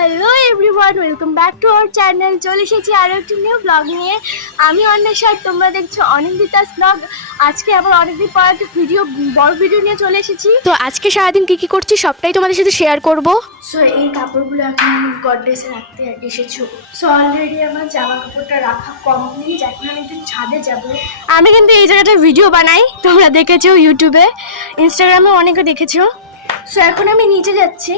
Hello everyone, welcome back to our channel. চলে এসেছি আরও একটি নিউ ব্লগ নিয়ে। আমি অন্বেষা, তোমরা দেখছো অনিন্দিতাস ব্লগ। আজকে আবার অনেকদিন পর একটা বড় ভিডিও নিয়ে চলে এসেছি। তো আজকে সারাদিন কি করছি সবটাই তোমাদের সাথে শেয়ার করব। সো এই কাপড়গুলো এখন আমি গডরেজে রাখতে এসেছি। সো অলরেডি আমার জামা কাপড়টা রাখা কমপ্লিট। এখন আমি একটু ছাদে যাব। আমি কিন্তু এই জায়গাটার ভিডিও বানাই, তোমরা দেখেছো ইউটিউবে, ইনস্টাগ্রামে অনেকে দেখেছো। সো এখন আমি নিচে যাচ্ছি।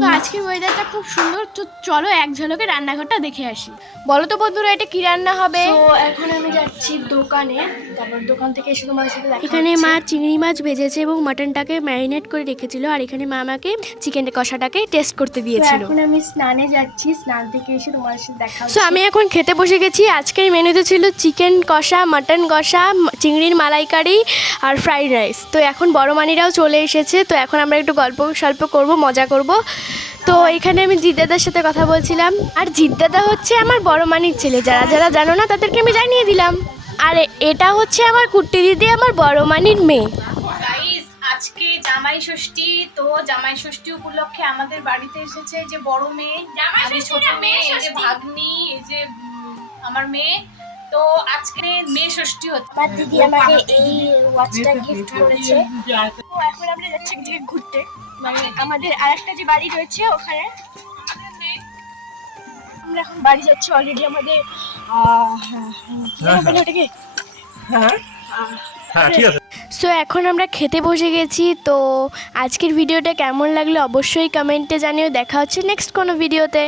তো আজকের ওয়েদারটা খুব সুন্দর, তো চলো এক ঝলকে রান্নাঘরটা দেখে আসি। বলো তো বন্ধুরা, এটা কি রান্না হবে? তো এখন আমি যাচ্ছি দোকানে, তারপর দোকান থেকে এসে তোমাদের সাথে দেখা এখানে হচ্ছে। মা চিংড়ি মাছ ভেজেছে এবং মাটনটাকে ম্যারিনেট করে রেখেছিল, আর এখানে মা আমাকে চিকেন কষাটাকে টেস্ট করতে তো দিয়েছিল। এখন আমি স্নানে যাচ্ছি, স্নান থেকে এসে তোমাদের সাথে দেখা সো হচ্ছে। আমি এখন খেতে বসে গেছি। আজকের মেনুতে ছিল চিকেন কষা, মাটন কষা, চিংড়ির মালাইকারি আর ফ্রাইড রাইস। তো এখন বড় মানিরাও চলে এসেছে, তো এখন আমরা একটু গল্প সল্প করব, মজা করব। তো এখানে আমি জিদ্দাদার সাথে কথা বলছিলাম, আর জিদ্দাদা হচ্ছে আমার বড় মানির ছেলে। যারা যারা জানো না তাদেরকে আমি জানিয়ে দিলাম। আর এটা হচ্ছে আমার কুট্টি দিদি, আমার বড় মানির মেয়ে। গাইস, আজকে জামাই ষষ্ঠী। তো জামাই ষষ্ঠী উপলক্ষে আমাদের বাড়িতে এসেছে যে বড় মেয়ে, আমি ছোট মেয়ে, এই যে ভাগ্নি, এই যে আমার মেয়ে। তো আজকে মেয়ে ষষ্ঠী হচ্ছে। আমার দিদি আমাকে এই ওয়াচটা গিফট করেছে। তো এখন আমরা যাচ্ছি একদিকে ঘুরতে, মানে আমাদের আরেকটা যে বাড়ি রয়েছে ওখানে। আমরা এখন বাড়ি যাচ্ছি। অলরেডি আমাদের সো এখন আমরা খেতে বসে গেছি। তো আজকের ভিডিওটা কেমন লাগলো অবশ্যই কমেন্টে জানিও। দেখা হচ্ছে নেক্সট কোনো ভিডিওতে।